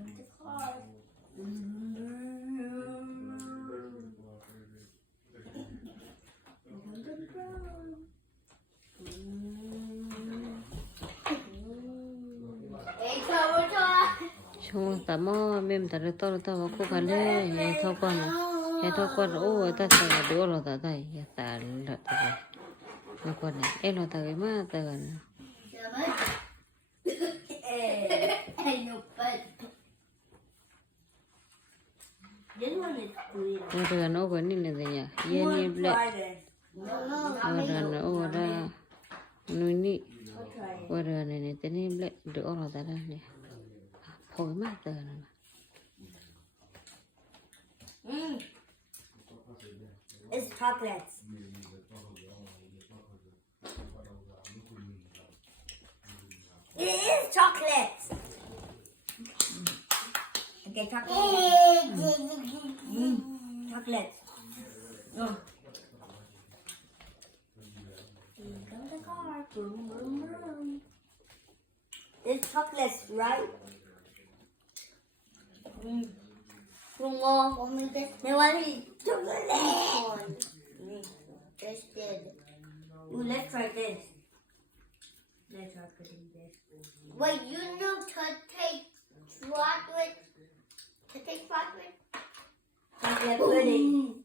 come to car. Hey, cover chung ta mo mem ta le to ta ko ka le he thau con ô ta ta do lo ta ta ya ta la ta ma con ne e lo ta ke ma ta ga Hey, no, but this one is clear. o ta no ko ni ne ya ye ni ble No, o da na o da nu ni I'll try it. o da ne ne te ni ble do lo ta da ne phôi ma ta na It's chocolates. It is chocolate. Okay, chocolate. Chocolate. Oh. Here comes the car. Boom, boom, boom. It's chocolates, right? Kung may one chocolate. Tasted. Ooh, let's try this. Let's try putting this. Wait, you know to take chocolate? To take chocolate? Chocolate pudding.